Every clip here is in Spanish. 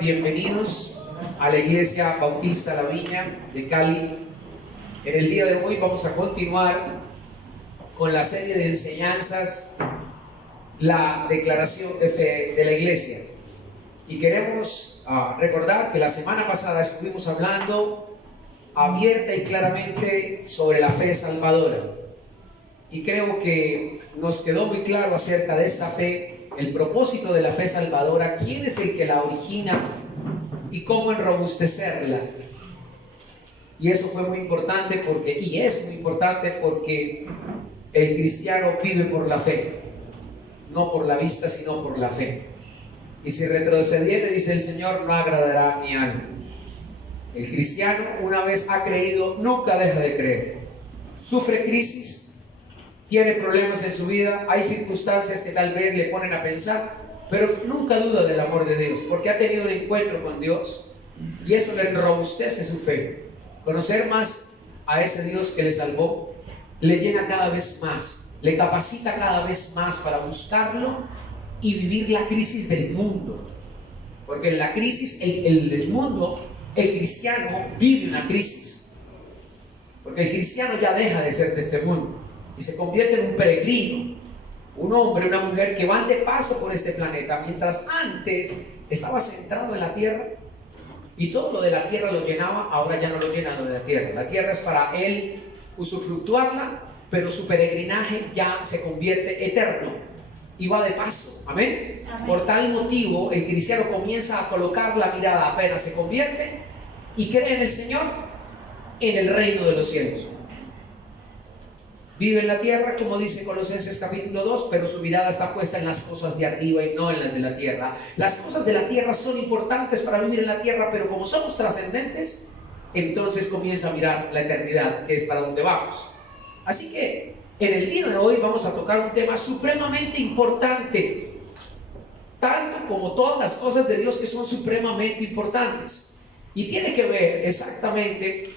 bienvenidos a la Iglesia Bautista La Viña de Cali. En el día de hoy vamos a continuar con la serie de enseñanzas, la declaración de fe de la Iglesia. Y queremos recordar que la semana pasada estuvimos hablando abierta y claramente sobre la fe salvadora. Y creo que nos quedó muy claro acerca de esta fe, el propósito de la fe salvadora, quién es el que la origina y cómo enrobustecerla. Y eso fue muy importante es muy importante porque el cristiano vive por la fe, no por la vista, sino por la fe. Y si retrocediere, dice el Señor, no agradará a mi alma. El cristiano, una vez ha creído, nunca deja de creer. Sufre crisis, tiene problemas en su vida, hay circunstancias que tal vez le ponen a pensar, pero nunca duda del amor de Dios, porque ha tenido un encuentro con Dios y eso le enrobustece su fe. Conocer más a ese Dios que le salvó le llena cada vez más, le capacita cada vez más para buscarlo y vivir la crisis del mundo, porque en la crisis del mundo, el cristiano vive una crisis, porque el cristiano ya deja de ser de este mundo y se convierte en un peregrino, un hombre, una mujer que van de paso por este planeta, mientras antes estaba centrado en la tierra y todo lo de la tierra lo llenaba. Ahora ya no lo llena lo de la tierra. La tierra es para él usufructuarla, pero su peregrinaje ya se convierte eterno y va de paso. ¿Amén? Amén. Por tal motivo el cristiano comienza a colocar la mirada apenas se convierte y cree en el Señor, en el reino de los cielos. Vive en la tierra, como dice Colosenses capítulo 2, pero su mirada está puesta en las cosas de arriba y no en las de la tierra. Las cosas de la tierra son importantes para vivir en la tierra, pero como somos trascendentes, entonces comienza a mirar la eternidad, que es para donde vamos. Así que en el día de hoy vamos a tocar un tema supremamente importante, tanto como todas las cosas de Dios que son supremamente importantes, y tiene que ver exactamente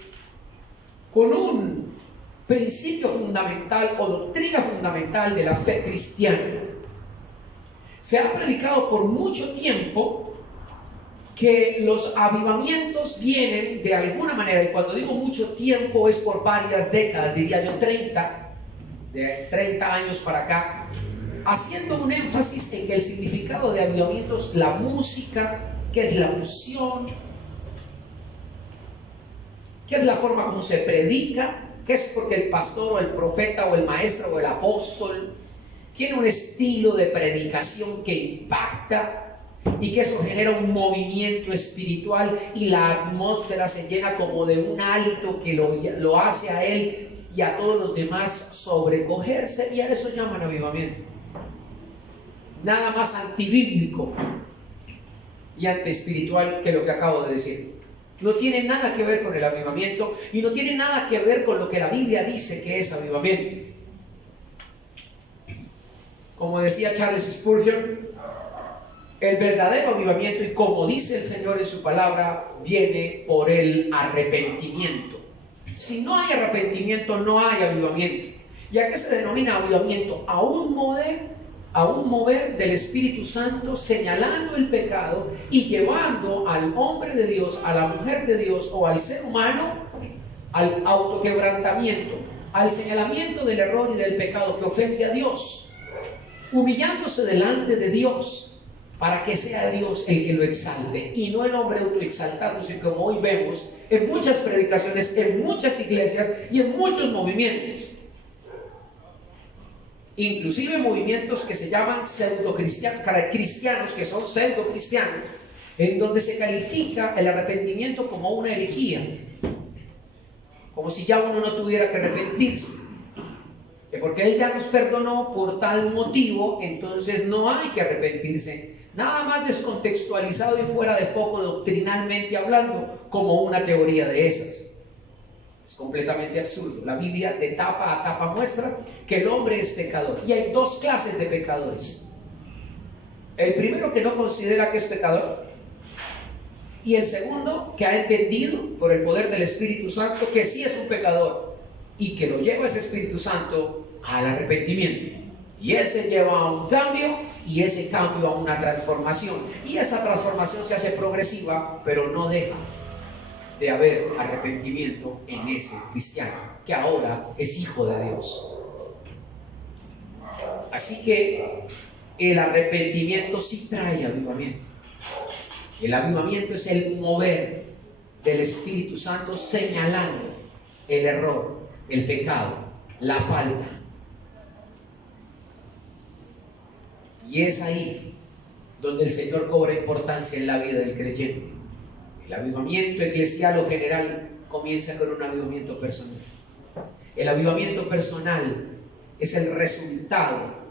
con un principio fundamental o doctrina fundamental de la fe cristiana. Se ha predicado por mucho tiempo que los avivamientos vienen de alguna manera, y cuando digo mucho tiempo es por varias décadas, diría yo 30 años para acá, haciendo un énfasis en que el significado de avivamientos, la música, que es la unción, que es la forma como se predica, que es porque el pastor o el profeta o el maestro o el apóstol tiene un estilo de predicación que impacta y que eso genera un movimiento espiritual y la atmósfera se llena como de un hálito que lo hace a él y a todos los demás sobrecogerse, y a eso llaman avivamiento. Nada más antibíblico y antiespiritual que lo que acabo de decir. No tiene nada que ver con el avivamiento y no tiene nada que ver con lo que la Biblia dice que es avivamiento. Como decía Charles Spurgeon, el verdadero avivamiento, y como dice el Señor en su palabra, viene por el arrepentimiento. Si no hay arrepentimiento, no hay avivamiento. ¿Y a qué se denomina avivamiento? A un mover del Espíritu Santo señalando el pecado y llevando al hombre de Dios, a la mujer de Dios o al ser humano al autoquebrantamiento, al señalamiento del error y del pecado que ofende a Dios, humillándose delante de Dios para que sea Dios el que lo exalte y no el hombre autoexaltándose, como hoy vemos en muchas predicaciones, en muchas iglesias y en muchos movimientos. Inclusive movimientos que se llaman cristianos, que son pseudo-cristianos, en donde se califica el arrepentimiento como una herejía, como si ya uno no tuviera que arrepentirse, que porque Él ya nos perdonó por tal motivo, entonces no hay que arrepentirse. Nada más descontextualizado y fuera de foco doctrinalmente hablando, como una teoría de esas. Es completamente absurdo. La Biblia de tapa a tapa muestra que el hombre es pecador. Y hay dos clases de pecadores. El primero, que no considera que es pecador. Y el segundo, que ha entendido por el poder del Espíritu Santo que sí es un pecador y que lo lleva ese Espíritu Santo al arrepentimiento. Y él se lleva a un cambio y ese cambio a una transformación. Y esa transformación se hace progresiva, pero no deja de haber arrepentimiento en ese cristiano, que ahora es hijo de Dios. Así que el arrepentimiento sí trae avivamiento. El avivamiento es el mover del Espíritu Santo señalando el error, el pecado, la falta. Y es ahí donde el Señor cobra importancia en la vida del creyente. El avivamiento eclesial o general comienza con un avivamiento personal. El avivamiento personal es el resultado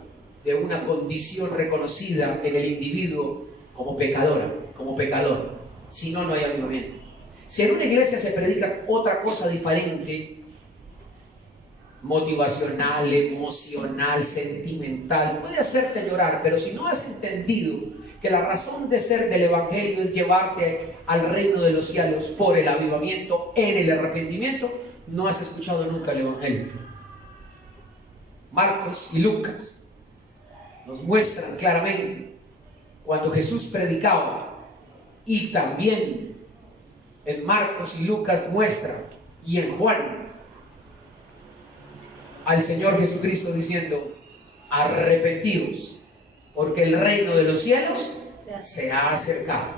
de una condición reconocida en el individuo como pecadora, como pecador. Si no, no hay avivamiento. Si en una iglesia se predica otra cosa diferente, motivacional, emocional, sentimental, puede hacerte llorar, pero si no has entendido que la razón de ser del Evangelio es llevarte al reino de los cielos por el avivamiento en el arrepentimiento, no has escuchado nunca el Evangelio. Marcos y Lucas nos muestran claramente cuando Jesús predicaba, y también en Marcos y Lucas muestra, y en Juan, al Señor Jesucristo diciendo: arrepentidos, porque el reino de los cielos se ha acercado.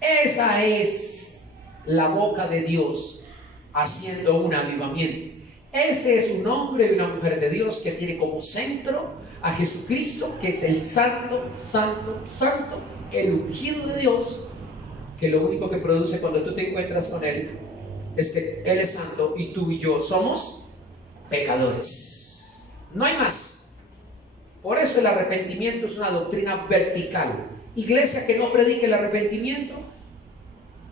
Esa es la boca de Dios haciendo un avivamiento. Ese es un hombre y una mujer de Dios que tiene como centro a Jesucristo, que es el santo, santo, santo, el ungido de Dios, que lo único que produce cuando tú te encuentras con Él es que Él es santo y tú y yo somos pecadores. No hay más. Por eso el arrepentimiento es una doctrina vertical. Iglesia que no predique el arrepentimiento,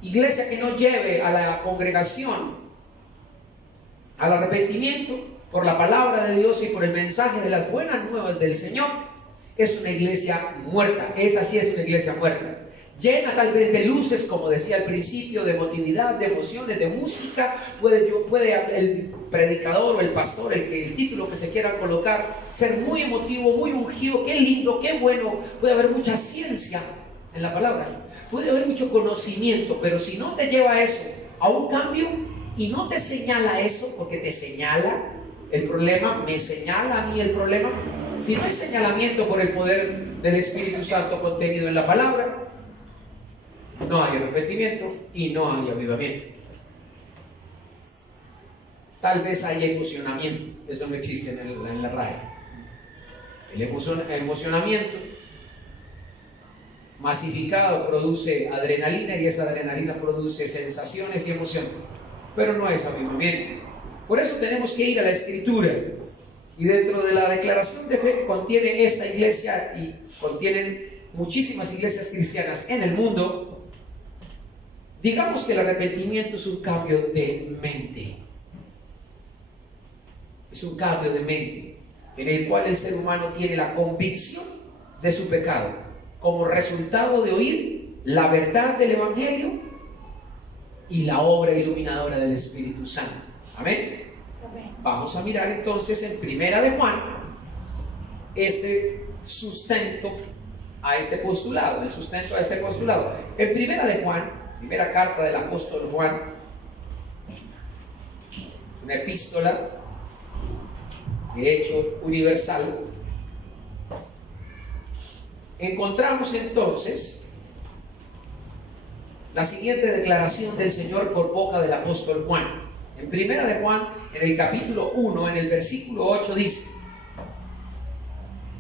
iglesia que no lleve a la congregación al arrepentimiento por la palabra de Dios y por el mensaje de las buenas nuevas del Señor, es una iglesia muerta. Esa sí es una iglesia muerta, llena tal vez de luces, como decía al principio, de emotividad, de emociones, de música. Puede el predicador o el pastor, el título que se quiera colocar, ser muy emotivo, muy ungido, qué lindo, qué bueno. Puede haber mucha ciencia en la palabra, puede haber mucho conocimiento, pero si no te lleva eso a un cambio y no te señala eso, porque te señala el problema, me señala a mí el problema. Si no hay señalamiento por el poder del Espíritu Santo contenido en la palabra, no hay arrepentimiento y no hay avivamiento. Tal vez hay emocionamiento, eso no existe en la RAE. El emocionamiento masificado produce adrenalina, y esa adrenalina produce sensaciones y emociones, pero no es avivamiento. Por eso tenemos que ir a la Escritura, y dentro de la declaración de fe que contiene esta iglesia y contienen muchísimas iglesias cristianas en el mundo, digamos que el arrepentimiento es un cambio de mente. Es un cambio de mente en el cual el ser humano tiene la convicción de su pecado como resultado de oír la verdad del Evangelio y la obra iluminadora del Espíritu Santo. Amén. Vamos a mirar entonces en Primera de Juan este sustento a este postulado, el sustento a este postulado. En Primera de Juan, primera carta del apóstol Juan, una epístola de hecho universal, encontramos entonces la siguiente declaración del Señor por boca del apóstol Juan. En Primera de Juan, en el capítulo 1, en el versículo 8 dice: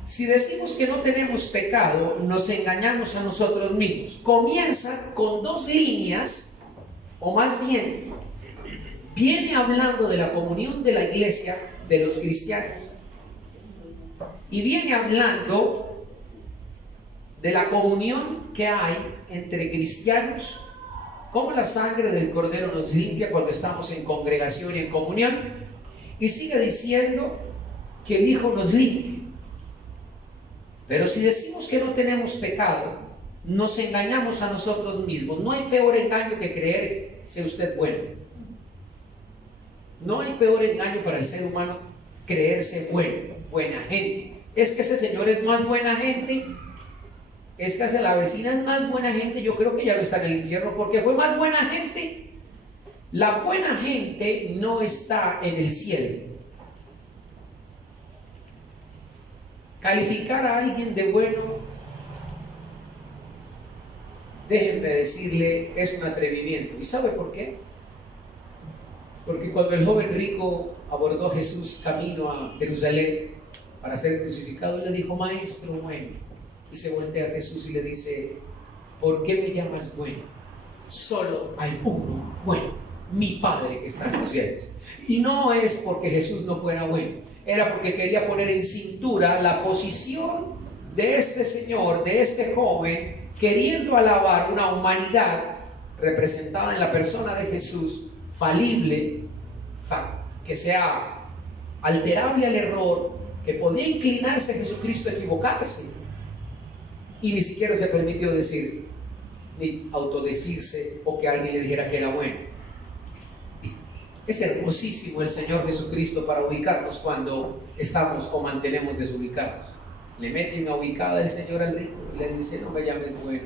si decimos que no tenemos pecado, nos engañamos a nosotros mismos. Comienza con dos líneas, o más bien, viene hablando de la comunión de la iglesia, de los cristianos, y viene hablando de la comunión que hay entre cristianos, cómo la sangre del Cordero nos limpia cuando estamos en congregación y en comunión, y sigue diciendo que el Hijo nos limpia. Pero si decimos que no tenemos pecado, nos engañamos a nosotros mismos. No hay peor engaño que creerse usted bueno. No hay peor engaño para el ser humano creerse bueno, buena gente. Es que ese señor es más buena gente es que la vecina es más buena gente, yo creo que ya no está en el infierno porque fue más buena gente. La buena gente no está en el cielo. Calificar a alguien de bueno, déjenme decirle, es un atrevimiento. ¿Y sabe por qué? Porque cuando el joven rico abordó a Jesús camino a Jerusalén para ser crucificado, le dijo: maestro bueno. Y se voltea a Jesús y le dice: ¿por qué me llamas bueno? Solo hay uno bueno, mi Padre que está en los cielos. Y no es porque Jesús no fuera bueno, era porque quería poner en cintura la posición de este señor, de este joven, queriendo alabar una humanidad representada en la persona de Jesús, falible, que sea alterable al error, que podía inclinarse a Jesucristo a equivocarse, y ni siquiera se permitió decir, ni autodecirse, o que alguien le dijera que era bueno. Es hermosísimo el Señor Jesucristo para ubicarnos cuando estamos o mantenemos desubicados. Le mete una ubicada el Señor al rico y le dice: no me llames bueno.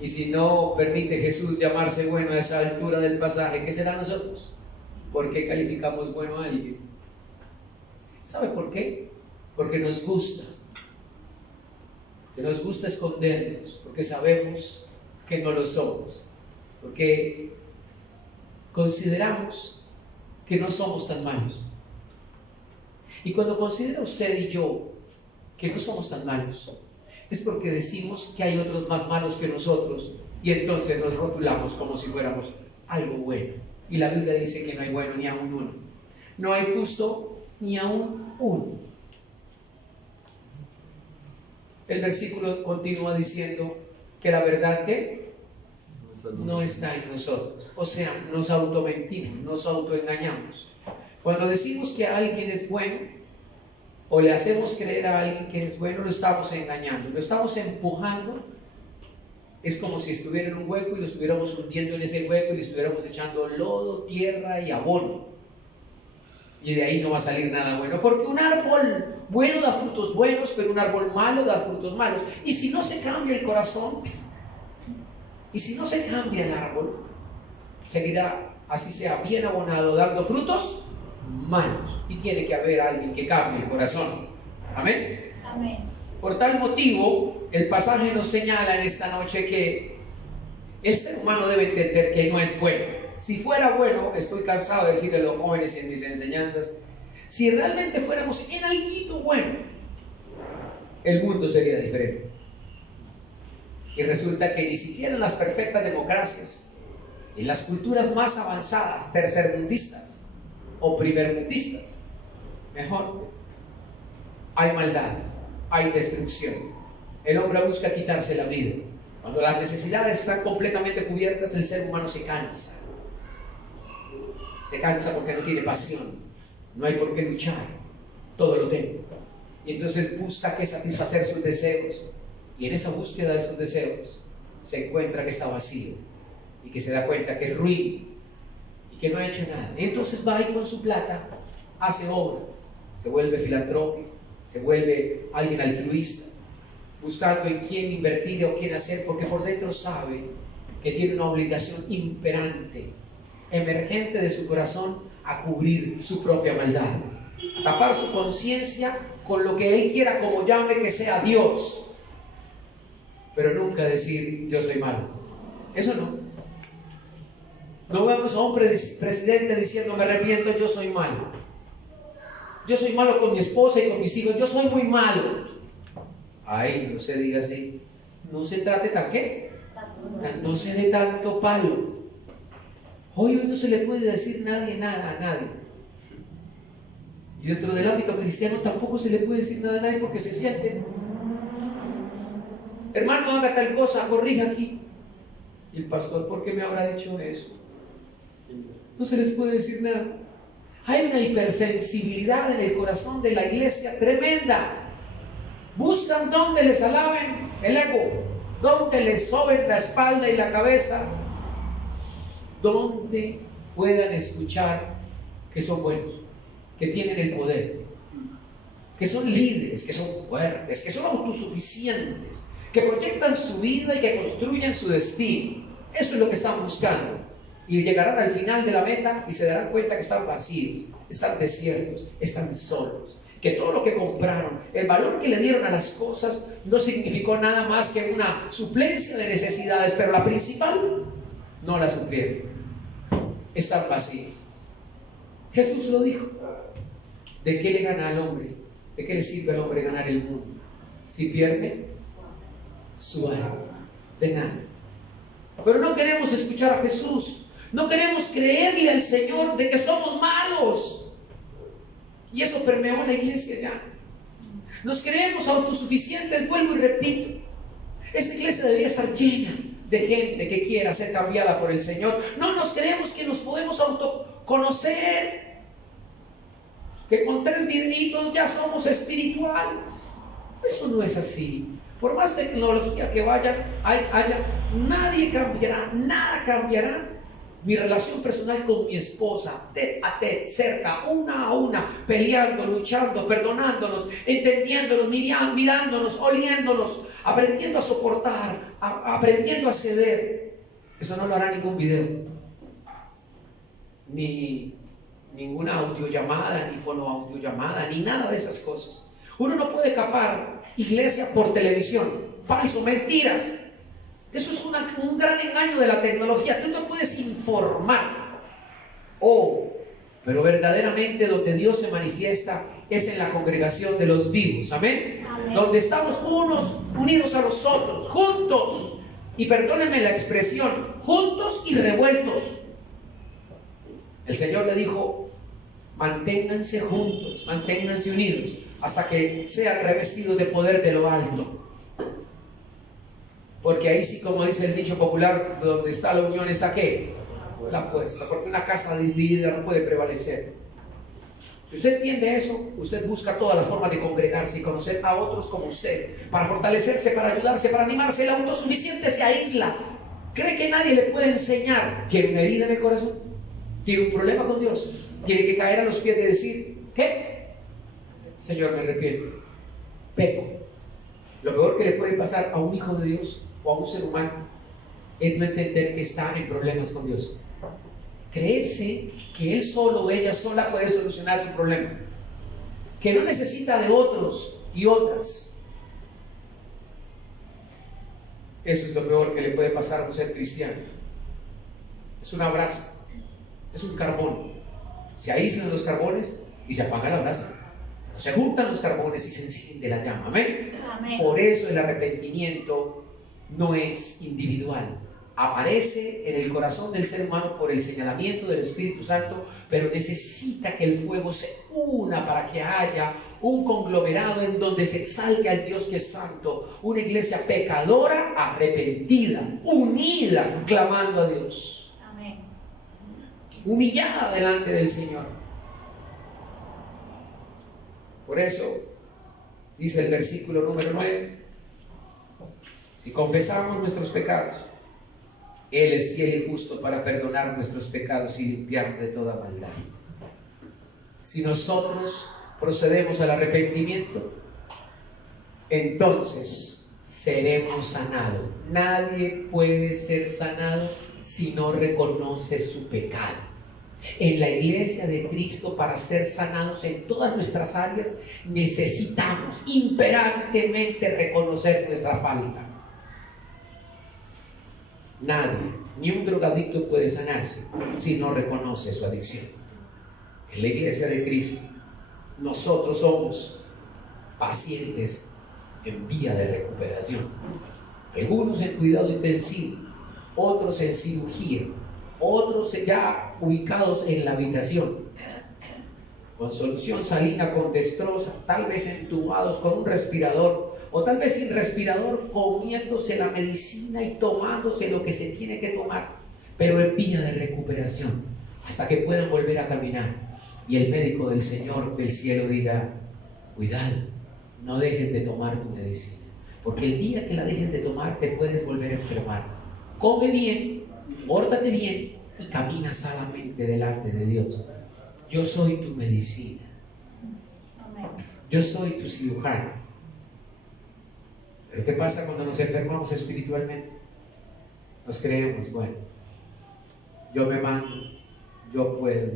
Y si no permite Jesús llamarse bueno a esa altura del pasaje, ¿qué será nosotros? ¿Por qué calificamos bueno a alguien? ¿Sabe por qué? Porque nos gusta. Que nos gusta escondernos, porque sabemos que no lo somos, porque consideramos que no somos tan malos. Y cuando considera usted y yo que no somos tan malos, es porque decimos que hay otros más malos que nosotros, y entonces nos rotulamos como si fuéramos algo bueno. Y la Biblia dice que no hay bueno ni aun uno, no hay justo ni aun uno. El versículo continúa diciendo que la verdad que no está en nosotros. O sea, nos automentimos, nos autoengañamos. Cuando decimos que alguien es bueno, o le hacemos creer a alguien que es bueno, lo estamos engañando, lo estamos empujando. Es como si estuviera en un hueco y lo estuviéramos hundiendo en ese hueco y le estuviéramos echando lodo, tierra y abono. Y de ahí no va a salir nada bueno, porque un árbol bueno da frutos buenos, pero un árbol malo da frutos malos. Y si no se cambia el corazón, y si no se cambia el árbol, seguirá, así sea bien abonado, dando frutos malos. Y tiene que haber alguien que cambie el corazón. Amén. Amén. Por tal motivo, el pasaje nos señala en esta noche que el ser humano debe entender que no es bueno. Si fuera bueno, estoy cansado de decirle a los jóvenes en mis enseñanzas, si realmente fuéramos en algo bueno, el mundo sería diferente. Y resulta que ni siquiera en las perfectas democracias, en las culturas más avanzadas, tercermundistas o primermundistas, mejor, hay maldad, hay destrucción. El hombre busca quitarse la vida. Cuando las necesidades están completamente cubiertas, el ser humano se cansa. Se cansa porque no tiene pasión, no hay por qué luchar, todo lo tengo. Y entonces busca que satisfacer sus deseos, y en esa búsqueda de sus deseos se encuentra que está vacío y que se da cuenta que es ruin y que no ha hecho nada. Entonces va ahí con su plata, hace obras, se vuelve filantrópico, se vuelve alguien altruista, buscando en quién invertir o quién hacer, porque por dentro sabe que tiene una obligación imperante, emergente de su corazón, a cubrir su propia maldad, tapar su conciencia con lo que él quiera, como llame que sea Dios, pero nunca decir yo soy malo. Eso no. No vemos a un presidente diciendo me arrepiento, yo soy malo. Yo soy malo con mi esposa y con mis hijos, yo soy muy malo. Ay, no se diga así. No se trate de qué. No se dé tanto palo. Hoy no se le puede decir nada a nadie. Y dentro del ámbito cristiano tampoco se le puede decir nada a nadie porque se siente. Hermano, haga tal cosa, corrija aquí. Y el pastor, ¿por qué me habrá dicho eso? No se les puede decir nada. Hay una hipersensibilidad en el corazón de la iglesia tremenda. Buscan donde les alaben el ego, donde les soben la espalda y la cabeza, donde puedan escuchar que son buenos, que tienen el poder. que son líderes, que son fuertes, que son autosuficientes, que proyectan su vida y que construyen su destino. Eso es lo que están buscando. Y llegarán al final de la meta y se darán cuenta que están vacíos, están desiertos, están solos. Que todo lo que compraron, el valor que le dieron a las cosas, no significó nada más que una suplencia de necesidades, pero la principal no la suplieron. Están vacíos. Jesús lo dijo. ¿De qué le gana al hombre? ¿De qué le sirve al hombre ganar el mundo si pierde su alma? De nada. Pero no queremos escuchar a Jesús. No queremos creerle al Señor de que somos malos. Y eso permeó la iglesia ya. Nos creemos autosuficientes, vuelvo y repito. Esta iglesia debería estar llena de gente que quiera ser cambiada por el Señor. No nos creemos que nos podemos autoconocer, que con 3 vidritos ya somos espirituales. Eso no es así. Por más tecnología que haya, nadie cambiará, nada cambiará. Mi relación personal con mi esposa, tete a tete, cerca, una a una, peleando, luchando, perdonándonos, entendiéndonos, mirándonos, oliéndonos, aprendiendo a soportar, aprendiendo a ceder. Eso no lo hará ningún video, ni ninguna audiollamada, ni fonoaudiollamada, ni nada de esas cosas. Uno no puede capar iglesia por televisión. Falso, mentiras. Eso es un gran engaño de la tecnología. Tú no puedes informar. Pero verdaderamente donde Dios se manifiesta es en la congregación de los vivos. Amén. Amén. Donde estamos unos unidos a los otros, juntos. Y perdónenme la expresión, juntos y revueltos. El Señor le dijo: manténganse juntos, manténganse unidos, hasta que sean revestidos de poder de lo alto. Porque ahí sí, como dice el dicho popular, donde está la unión está ¿qué? La fuerza. Porque una casa dividida no puede prevalecer. Si usted entiende eso, usted busca todas las formas de congregarse y conocer a otros como usted, para fortalecerse, para ayudarse, para animarse. El autosuficiente se aísla. Cree que nadie le puede enseñar. ¿Quiere una herida en el corazón? ¿Tiene un problema con Dios? ¿Tiene que caer a los pies de decir ¿qué? Señor, me arrepiento, peco? Lo peor que le puede pasar a un hijo de Dios o a un ser humano es no entender que está en problemas con Dios. Creerse que él solo o ella sola puede solucionar su problema, que no necesita de otros y otras. Eso es lo peor que le puede pasar a un ser cristiano. Es una brasa, es un carbón. Se aíslan los carbones y se apaga la brasa. Se juntan los carbones y se enciende la llama. ¿Amén? Amén. Por eso el arrepentimiento no es individual. Aparece en el corazón del ser humano por el señalamiento del Espíritu Santo, pero necesita que el fuego se una para que haya un conglomerado en donde se exalgue al Dios que es santo. Una iglesia pecadora, arrepentida, unida, clamando a Dios. Amén. Humillada delante del Señor. Por eso dice el versículo número 9: si confesamos nuestros pecados, Él es fiel y justo para perdonar nuestros pecados y limpiarnos de toda maldad. Si nosotros procedemos al arrepentimiento, entonces seremos sanados. Nadie puede ser sanado si no reconoce su pecado. En la iglesia de Cristo, para ser sanados en todas nuestras áreas, necesitamos imperantemente reconocer nuestra falta. Nadie, ni un drogadicto puede sanarse si no reconoce su adicción. En la iglesia de Cristo, nosotros somos pacientes en vía de recuperación. Algunos en cuidado intensivo, otros en cirugía, otros ya ubicados en la habitación, con solución salina, con destroza, tal vez entubados con un respirador, o tal vez sin respirador, comiéndose la medicina y tomándose lo que se tiene que tomar, pero en vía de recuperación, hasta que puedan volver a caminar. Y el médico del Señor del cielo diga: cuidado, no dejes de tomar tu medicina, porque el día que la dejes de tomar te puedes volver a enfermar. Come bien, pórtate bien y camina sanamente delante de Dios. Yo soy tu medicina. Amén. yo soy tu cirujano. Pero ¿qué pasa cuando nos enfermamos espiritualmente? Nos creemos, bueno, yo me mando, yo puedo.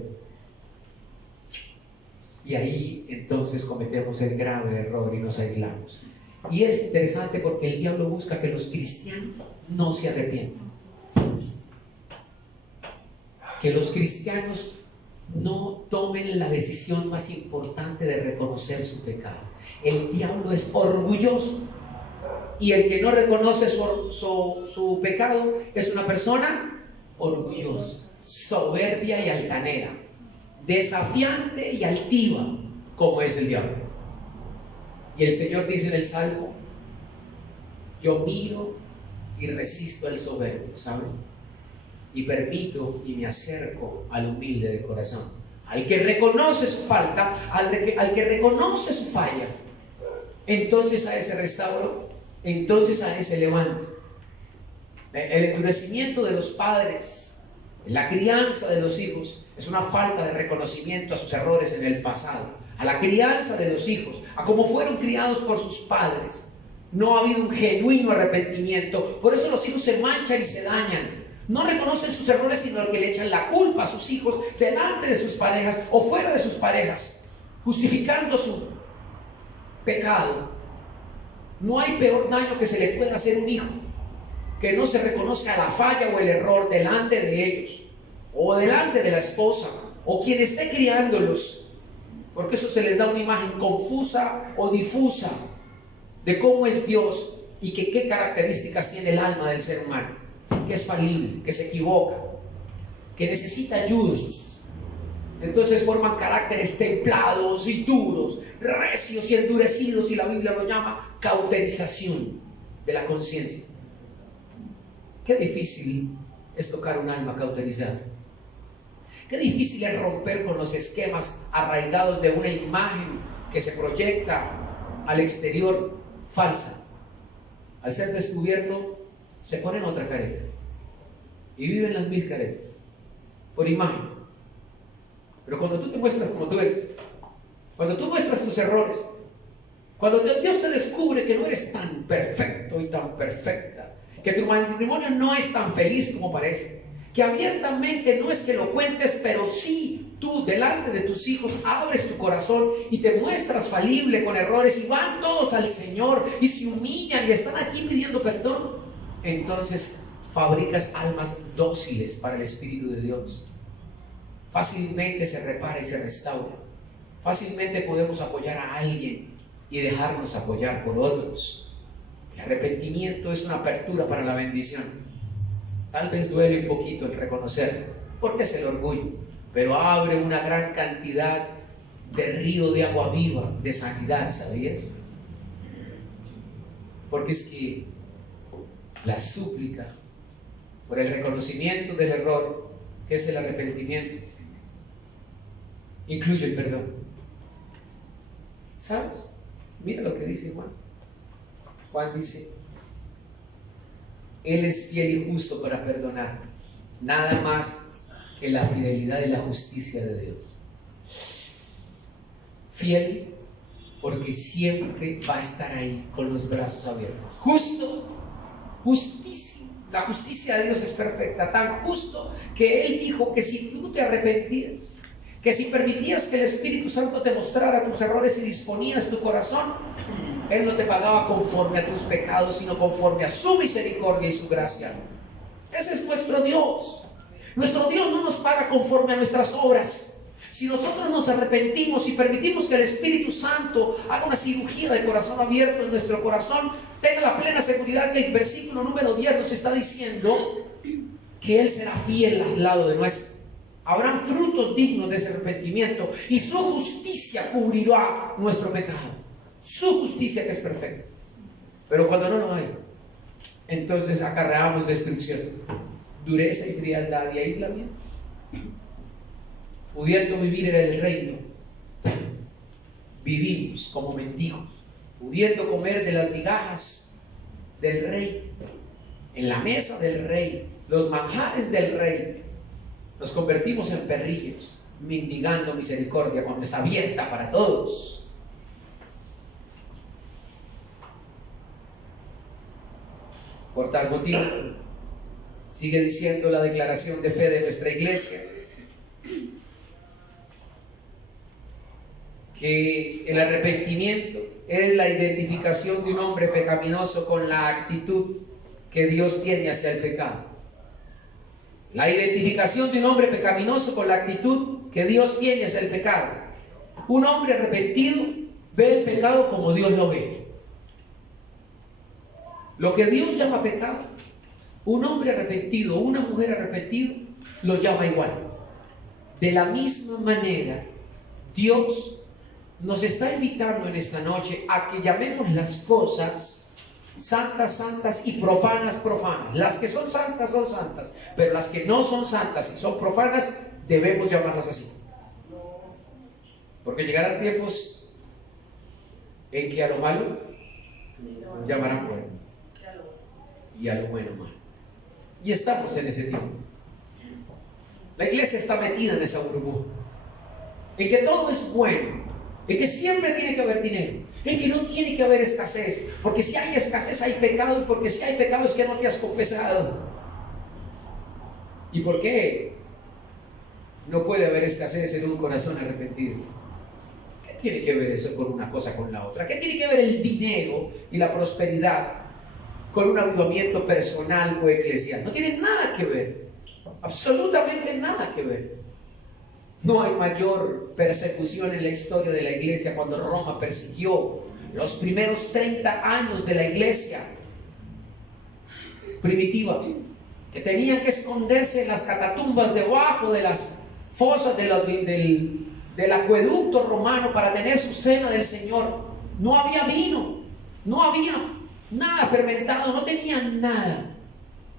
Y ahí entonces cometemos el grave error y nos aislamos. Y es interesante porque el diablo busca que los cristianos no se arrepientan. Que los cristianos no tomen la decisión más importante de reconocer su pecado. El diablo es orgulloso. Y el que no reconoce su pecado es una persona orgullosa, soberbia y altanera, desafiante y altiva, como es el diablo. Y el Señor dice en el Salmo: yo miro y resisto al soberbio, ¿saben? Y permito y me acerco al humilde de corazón. Al que reconoce su falta, al que reconoce su falla, entonces a ese restauro, entonces a ese levanto. El endurecimiento de los padres, la crianza de los hijos, es una falta de reconocimiento a sus errores en el pasado, a la crianza de los hijos, a cómo fueron criados por sus padres. No ha habido un genuino arrepentimiento. Por eso los hijos se manchan y se dañan. No reconocen sus errores, sino que le echan la culpa a sus hijos delante de sus parejas o fuera de sus parejas, justificando su pecado. No hay peor daño que se le pueda hacer a un hijo que no se reconozca la falla o el error delante de ellos, o delante de la esposa, o quien esté criándolos, porque eso se les da una imagen confusa o difusa de cómo es Dios y que qué características tiene el alma del ser humano, que es falible, que se equivoca, que necesita ayuda. Entonces forman caracteres templados y duros, recios y endurecidos, y la Biblia lo llama cauterización de la conciencia. Qué difícil es tocar un alma cauterizada. Qué difícil es romper con los esquemas arraigados de una imagen que se proyecta al exterior falsa. Al ser descubierto, se ponen otra careta y viven las mil caretas por imagen. Pero cuando tú te muestras como tú eres, cuando tú muestras tus errores, cuando Dios te descubre que no eres tan perfecto y tan perfecta, que tu matrimonio no es tan feliz como parece, que abiertamente no es que lo cuentes, pero sí tú delante de tus hijos abres tu corazón y te muestras falible con errores, y van todos al Señor y se humillan y están aquí pidiendo perdón, entonces fabricas almas dóciles para el Espíritu de Dios. Fácilmente se repara y se restaura. Fácilmente podemos apoyar a alguien y dejarnos apoyar por otros. El arrepentimiento es una apertura para la bendición. Tal vez duele un poquito el reconocer, porque es el orgullo, pero abre una gran cantidad de río de agua viva, de sanidad, ¿sabías? Porque es que la súplica por el reconocimiento del error, que es el arrepentimiento, incluye el perdón. ¿Sabes? Mira lo que dice Juan. Juan dice: Él es fiel y justo para perdonar, nada más que la fidelidad y la justicia de Dios. Fiel porque siempre va a estar ahí con los brazos abiertos. Justo, justísimo. La justicia de Dios es perfecta, tan justo que Él dijo que si tú te arrepentías, que si permitías que el Espíritu Santo te mostrara tus errores y disponías tu corazón, Él no te pagaba conforme a tus pecados, sino conforme a su misericordia y su gracia. Ese es nuestro Dios. Nuestro Dios no nos paga conforme a nuestras obras. Si nosotros nos arrepentimos y permitimos que el Espíritu Santo haga una cirugía de corazón abierto en nuestro corazón, tenga la plena seguridad que el versículo número 10 nos está diciendo que Él será fiel al lado de nuestro. Habrán frutos dignos de ese arrepentimiento y su justicia cubrirá nuestro pecado. Su justicia, que es perfecta. Pero cuando no lo hay, entonces acarreamos destrucción, dureza y frialdad y aislamiento. Pudiendo vivir en el reino, vivimos como mendigos. Pudiendo comer de las migajas del rey, en la mesa del rey, los manjares del rey, nos convertimos en perrillos, mendigando misericordia cuando está abierta para todos. Por tal motivo, sigue diciendo la declaración de fe de nuestra iglesia, que el arrepentimiento es la identificación de un hombre pecaminoso con la actitud que Dios tiene hacia el pecado. La identificación de un hombre pecaminoso con la actitud que Dios tiene hacia el pecado. Un hombre arrepentido ve el pecado como Dios lo ve. Lo que Dios llama pecado, un hombre arrepentido, una mujer arrepentida, lo llama igual. De la misma manera, Dios nos está invitando en esta noche a que llamemos las cosas santas, santas, y profanas, profanas. Las que son santas, pero las que no son santas y son profanas, debemos llamarlas así. Porque llegarán tiempos en que a lo malo llamarán bueno, y a lo bueno malo. Y estamos en ese tiempo. La iglesia está metida en esa burbuja, en que todo es bueno, en que siempre tiene que haber dinero, en que no tiene que haber escasez, porque si hay escasez hay pecado, y porque si hay pecado es que no te has confesado. ¿Y por qué no puede haber escasez en un corazón arrepentido? ¿Qué tiene que ver eso con una cosa con la otra? ¿Qué tiene que ver el dinero y la prosperidad con un avivamiento personal o eclesial? No tiene nada que ver, absolutamente nada que ver. No hay mayor persecución en la historia de la iglesia cuando Roma persiguió los primeros 30 años de la iglesia primitiva, que tenían que esconderse en las catatumbas debajo de las fosas del acueducto romano para tener su cena del Señor. No había vino, no había nada fermentado, no tenían nada,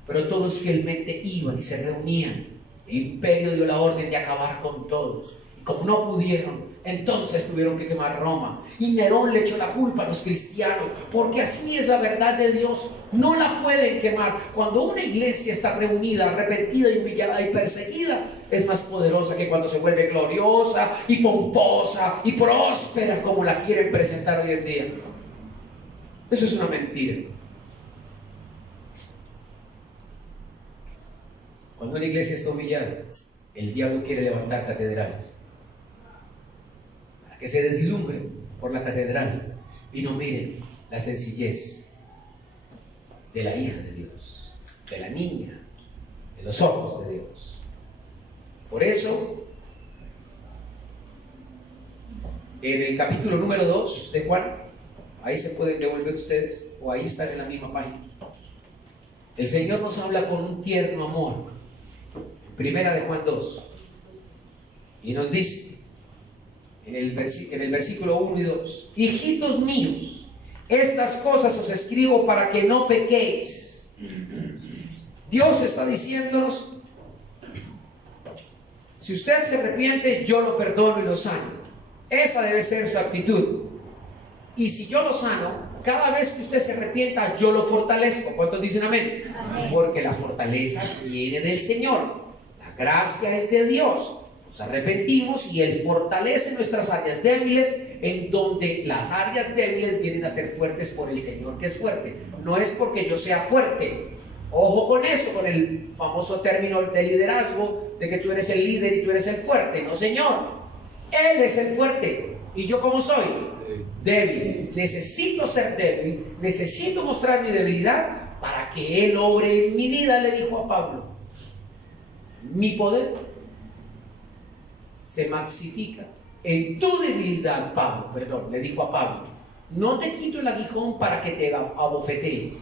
pero todos fielmente iban y se reunían. El imperio dio la orden de acabar con todos, y como no pudieron, entonces tuvieron que quemar Roma. Y Nerón le echó la culpa a los cristianos, porque así es la verdad de Dios, no la pueden quemar. Cuando una iglesia está reunida, arrepentida y humillada y perseguida, es más poderosa que cuando se vuelve gloriosa y pomposa y próspera como la quieren presentar hoy en día. Eso es una mentira. Cuando una iglesia está humillada, el diablo quiere levantar catedrales para que se deslumbren por la catedral y no miren la sencillez de la hija de Dios, de la niña, de los ojos de Dios. Por eso, en el capítulo número 2 de Juan, ahí se pueden devolver ustedes, o ahí están en la misma página, el Señor nos habla con un tierno amor. Primera de Juan 2, y nos dice en el versículo 1 y 2: hijitos míos, estas cosas os escribo para que no pequéis. Dios está diciéndonos: si usted se arrepiente, yo lo perdono y lo sano. Esa debe ser su actitud. Y si yo lo sano, cada vez que usted se arrepienta, yo lo fortalezco. ¿Cuántos dicen amén? Amén. Porque la fortaleza viene del Señor. Gracia es de Dios. Nos arrepentimos y Él fortalece nuestras áreas débiles, en donde las áreas débiles vienen a ser fuertes por el Señor que es fuerte. No es porque yo sea fuerte. Ojo con eso, con el famoso término de liderazgo, de que tú eres el líder y tú eres el fuerte. No, señor. Él es el fuerte. ¿Y yo cómo soy? Débil. Necesito ser débil. Necesito mostrar mi debilidad para que Él obre en mi vida, le dijo a Pablo. Mi poder se maxifica en tu debilidad, Pablo, perdón, le dijo a Pablo. No te quito el aguijón para que te abofetee.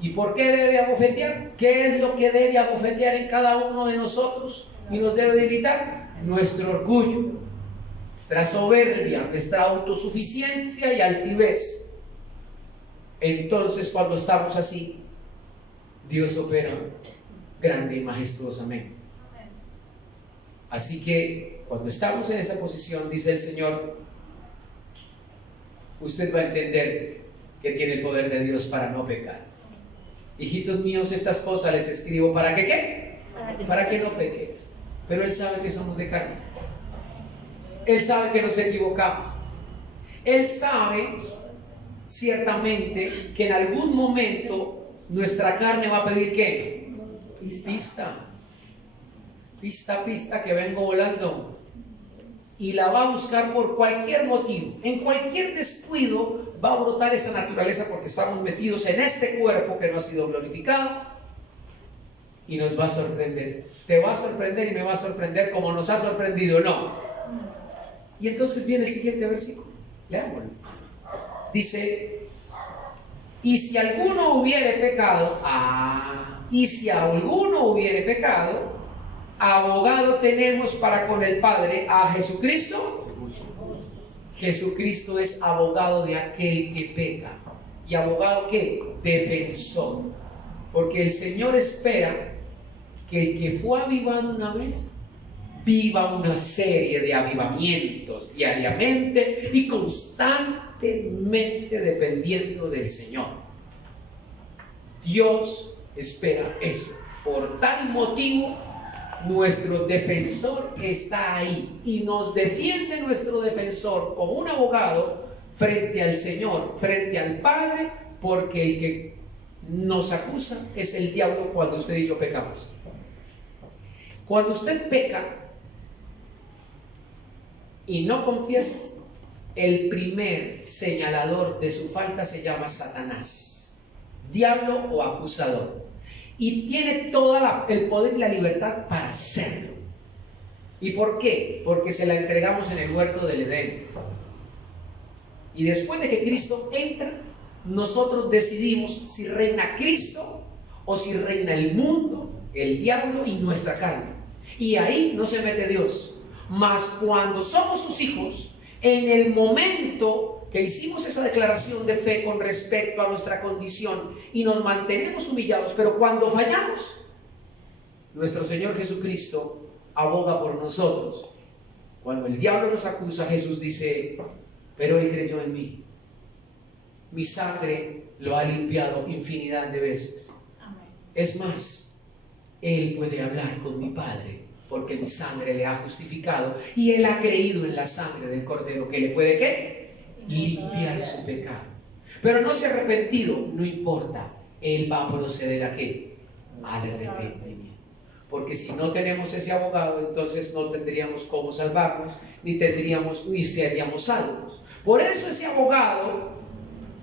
¿Y por qué debe abofetear? ¿Qué es lo que debe abofetear en cada uno de nosotros y nos debe debilitar? Nuestro orgullo, nuestra soberbia, nuestra autosuficiencia y altivez. Entonces, cuando estamos así, Dios opera grande y majestuosamente. Así que cuando estamos en esa posición, dice el Señor, usted va a entender que tiene el poder de Dios para no pecar. Hijitos míos, estas cosas les escribo para que ¿qué? Para que no peques. Pero Él sabe que somos de carne. Él sabe que nos equivocamos. Él sabe ciertamente que en algún momento nuestra carne va a pedir ¿qué? Pista, que vengo volando. Y la va a buscar por cualquier motivo. En cualquier descuido va a brotar esa naturaleza, porque estamos metidos en este cuerpo que no ha sido glorificado. Y nos va a sorprender. Te va a sorprender y me va a sorprender como nos ha sorprendido, ¿no? Y entonces viene el siguiente versículo. Leámoslo. Dice: y si alguno hubiere pecado, abogado tenemos para con el Padre, a Jesucristo. Jesucristo es abogado de aquel que peca. ¿Y abogado qué? Defensor. Porque el Señor espera que el que fue avivado una vez viva una serie de avivamientos diariamente y constantemente dependiendo del Señor. Dios espera eso. Por tal motivo, nuestro defensor está ahí y nos defiende nuestro defensor como un abogado frente al Señor, frente al Padre, porque el que nos acusa es el diablo cuando usted y yo pecamos. Cuando usted peca y no confiesa, el primer señalador de su falta se llama Satanás, diablo o acusador, y tiene todo el poder y la libertad para hacerlo. ¿Y por qué? Porque se la entregamos en el huerto del Edén, y después de que Cristo entra, nosotros decidimos si reina Cristo o si reina el mundo, el diablo y nuestra carne. Y ahí no se mete Dios. Mas cuando somos sus hijos, en el momento que hicimos esa declaración de fe con respecto a nuestra condición y nos mantenemos humillados, pero cuando fallamos, nuestro Señor Jesucristo aboga por nosotros. Cuando el diablo nos acusa, Jesús dice: pero Él creyó en mí. Mi sangre lo ha limpiado infinidad de veces. Amén. Es más, Él puede hablar con mi Padre, porque mi sangre le ha justificado y Él ha creído en la sangre del Cordero, que le puede ¿qué? Limpiar su pecado. Pero no se ha arrepentido, no importa, Él va a proceder a ¿qué? Al arrepentimiento. Porque si no tenemos ese abogado, entonces no tendríamos cómo salvarnos, ni seríamos salvos. Por eso ese abogado,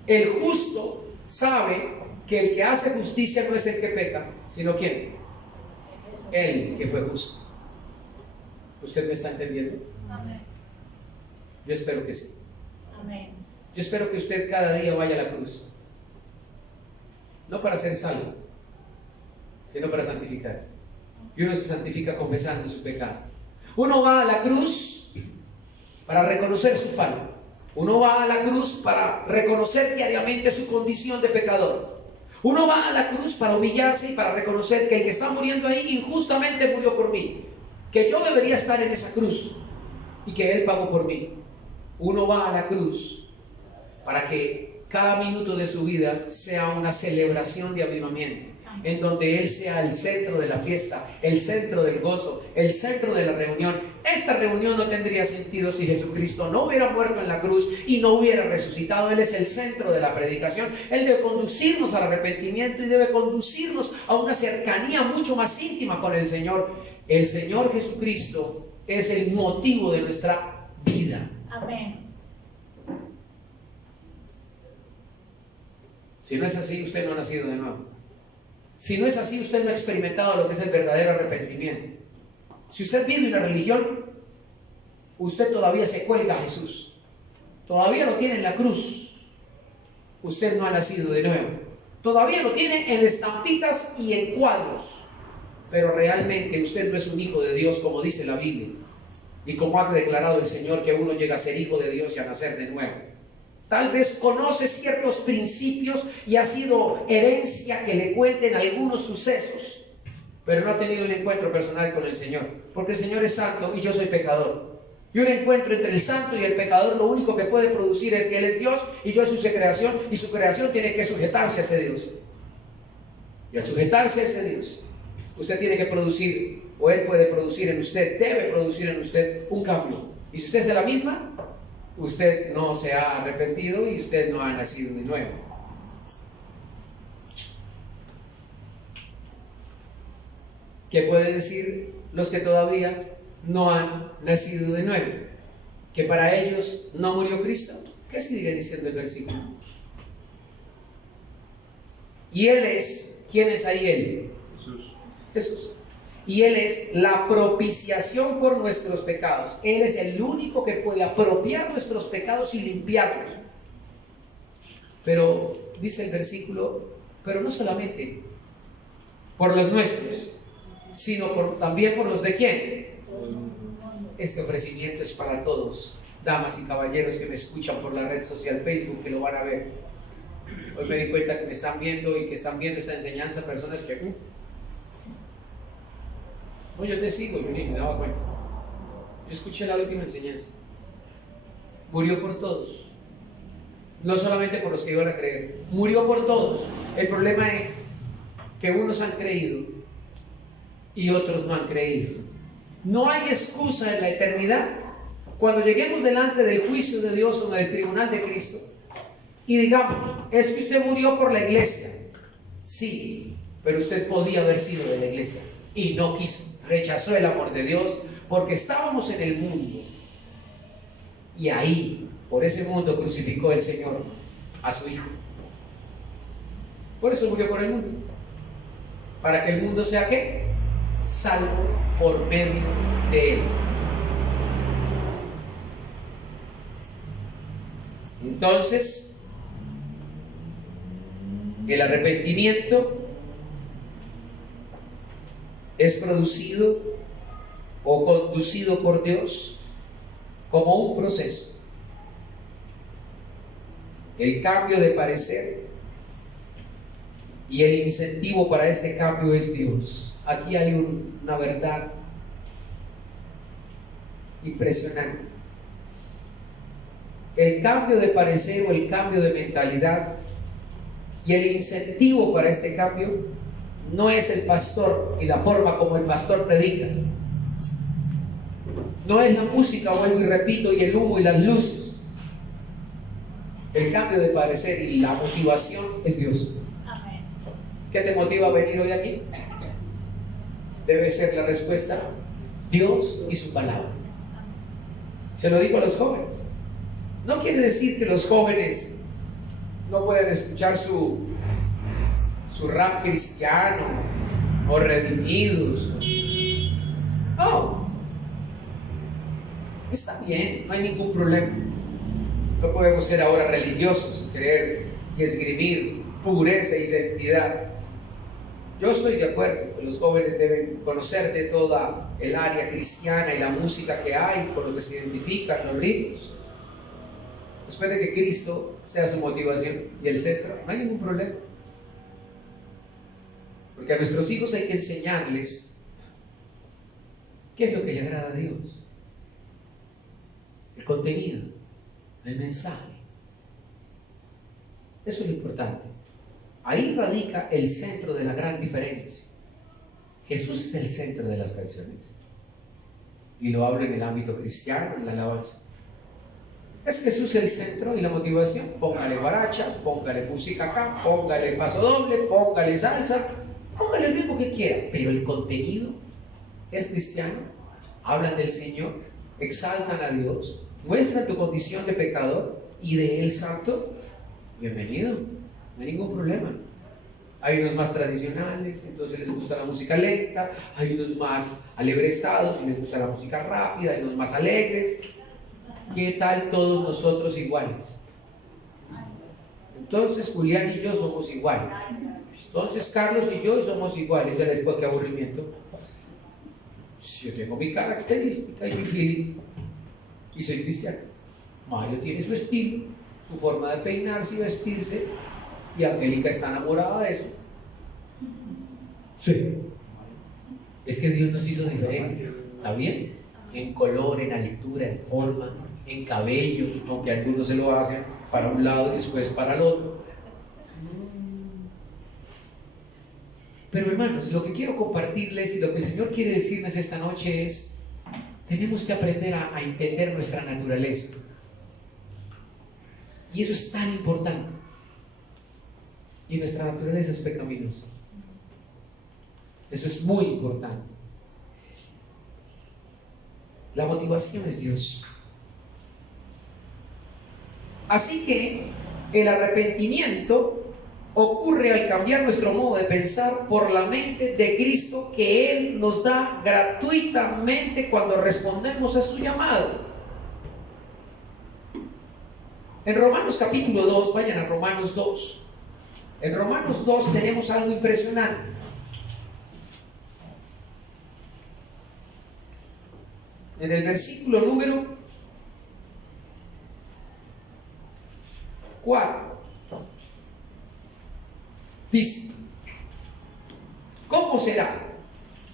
el justo, sabe que el que hace justicia no es el que peca, sino ¿quién? Él que fue justo. ¿Usted me está entendiendo? Amén. Yo espero que sí. Amén. Yo espero que usted cada día vaya a la cruz, no para ser salvo, sino para santificarse. Y uno se santifica confesando su pecado. Uno va a la cruz para reconocer su falta. Uno va a la cruz para reconocer diariamente su condición de pecador. Uno va a la cruz para humillarse y para reconocer que el que está muriendo ahí injustamente murió por mí, que yo debería estar en esa cruz y que Él pagó por mí. Uno va a la cruz para que cada minuto de su vida sea una celebración de avivamiento, en donde Él sea el centro de la fiesta, el centro del gozo, el centro de la reunión. Esta reunión no tendría sentido si Jesucristo no hubiera muerto en la cruz y no hubiera resucitado. Él es el centro de la predicación. Él debe conducirnos al arrepentimiento y debe conducirnos a una cercanía mucho más íntima con el Señor. El Señor Jesucristo es el motivo de nuestra vida. Amén. Si no es así, usted no ha nacido de nuevo. Si no es así, usted no ha experimentado lo que es el verdadero arrepentimiento. Si usted vive una religión, usted todavía se cuelga a Jesús, todavía lo tiene en la cruz. Usted no ha nacido de nuevo, todavía lo tiene en estampitas y en cuadros, pero realmente usted no es un hijo de Dios como dice la Biblia, y como ha declarado el Señor, que uno llega a ser hijo de Dios y a nacer de nuevo. Tal vez conoce ciertos principios y ha sido herencia que le cuenten algunos sucesos, pero no ha tenido un encuentro personal con el Señor, porque el Señor es santo y yo soy pecador. Y un encuentro entre el santo y el pecador lo único que puede producir es que Él es Dios y yo soy su creación, y su creación tiene que sujetarse a ese Dios. Y al sujetarse a ese Dios, usted tiene que producir, o Él puede producir en usted, debe producir en usted un cambio. Y si usted es de la misma, usted no se ha arrepentido y usted no ha nacido de nuevo. ¿Qué pueden decir los que todavía no han nacido de nuevo? ¿Que para ellos no murió Cristo? ¿Qué sigue diciendo el versículo? Y Él es, ¿quién es ahí Él? Jesús. Jesús. Y Él es la propiciación por nuestros pecados. Él es el único que puede apropiar nuestros pecados y limpiarlos. Pero dice el versículo, pero no solamente por los nuestros, sino también por los de quién. Este ofrecimiento es para todos, damas y caballeros que me escuchan por la red social Facebook, que lo van a ver. Hoy me di cuenta que me están viendo y que están viendo esta enseñanza personas que no, yo te sigo, yo ni me daba cuenta. Yo escuché la última enseñanza. Murió por todos, no solamente por los que iban a creer, murió por todos. El problema es que unos han creído y otros no han creído. No hay excusa en la eternidad cuando lleguemos delante del juicio de Dios o del tribunal de Cristo y digamos, es que usted murió por la iglesia. Sí, pero usted podía haber sido de la iglesia y no quiso, rechazó el amor de Dios porque estábamos en el mundo y ahí, por ese mundo crucificó el Señor a su Hijo. Por eso murió por el mundo, para que el mundo sea ¿qué? Salvo por medio de Él. Entonces, el arrepentimiento es producido o conducido por Dios como un proceso. El cambio de parecer y el incentivo para este cambio es Dios. Aquí hay una verdad impresionante. El cambio de parecer o el cambio de mentalidad y el incentivo para este cambio no es el pastor y la forma como el pastor predica. No es la música, vuelvo y repito, y el humo y las luces. El cambio de parecer y la motivación es Dios. Amén. ¿Qué te motiva a venir hoy aquí? Debe ser la respuesta Dios y su palabra. Se lo digo a los jóvenes. No quiere decir que los jóvenes no pueden escuchar su rap cristiano o redimidos. No, está bien, no hay ningún problema. No podemos ser ahora religiosos, creer y esgrimir pureza y santidad. Yo estoy de acuerdo que los jóvenes deben conocer de toda el área cristiana y la música que hay, por lo que se identifican los ritmos. Después de que Cristo sea su motivación y el centro, no hay ningún problema. Porque a nuestros hijos hay que enseñarles qué es lo que le agrada a Dios. El contenido, el mensaje. Eso es lo importante. Ahí radica el centro de la gran diferencia. Jesús es el centro de las canciones. Y lo hablo en el ámbito cristiano, en la alabanza. ¿Es Jesús el centro y la motivación? Póngale guaracha, póngale música acá, póngale paso doble, póngale salsa, póngale el ritmo que quiera. Pero el contenido es cristiano. Hablan del Señor, exaltan a Dios, muestran tu condición de pecador y de Él santo. Bienvenido, no hay ningún problema. Hay unos más tradicionales, entonces les gusta la música lenta. Hay unos más alebrestados y les gusta la música rápida. Hay unos más alegres. ¿Qué tal todos nosotros iguales? Entonces Julián y yo somos iguales. Entonces Carlos y yo somos iguales. Ya después, qué aburrimiento. Yo tengo mi característica y mi feeling y soy cristiano. Mario tiene su estilo, su forma de peinarse y vestirse, y Angélica está enamorada de eso. Sí. Es que Dios nos hizo diferentes, ¿sabían? En color, en altura, en forma, en cabello, aunque algunos se lo hacen para un lado y después para el otro. Pero hermanos, lo que quiero compartirles y lo que el Señor quiere decirles esta noche es: tenemos que aprender a entender nuestra naturaleza. Y eso es tan importante. Y nuestra naturaleza es pecaminosa. Eso es muy importante. La motivación es Dios. Así que el arrepentimiento ocurre al cambiar nuestro modo de pensar por la mente de Cristo que Él nos da gratuitamente cuando respondemos a su llamado. En Romanos capítulo 2, vayan a Romanos 2. En Romanos 2 tenemos algo impresionante. En el versículo número 4 dice: ¿cómo será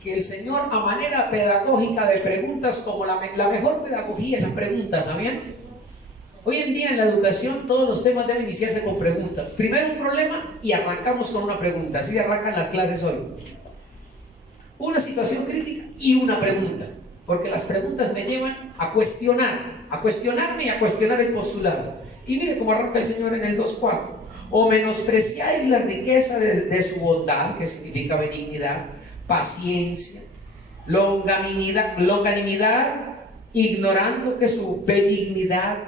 que el Señor, a manera pedagógica de preguntas, como la mejor pedagogía es la pregunta, ¿sabían? Hoy en día en la educación todos los temas deben iniciarse con preguntas. Primero un problema y arrancamos con una pregunta. Así arrancan las clases hoy. Una situación crítica y una pregunta. Porque las preguntas me llevan a cuestionarme y a cuestionar el postulado. Y mire cómo arranca el Señor en el 2.4. O menospreciáis la riqueza de su bondad, que significa benignidad, paciencia, longanimidad, ignorando que su benignidad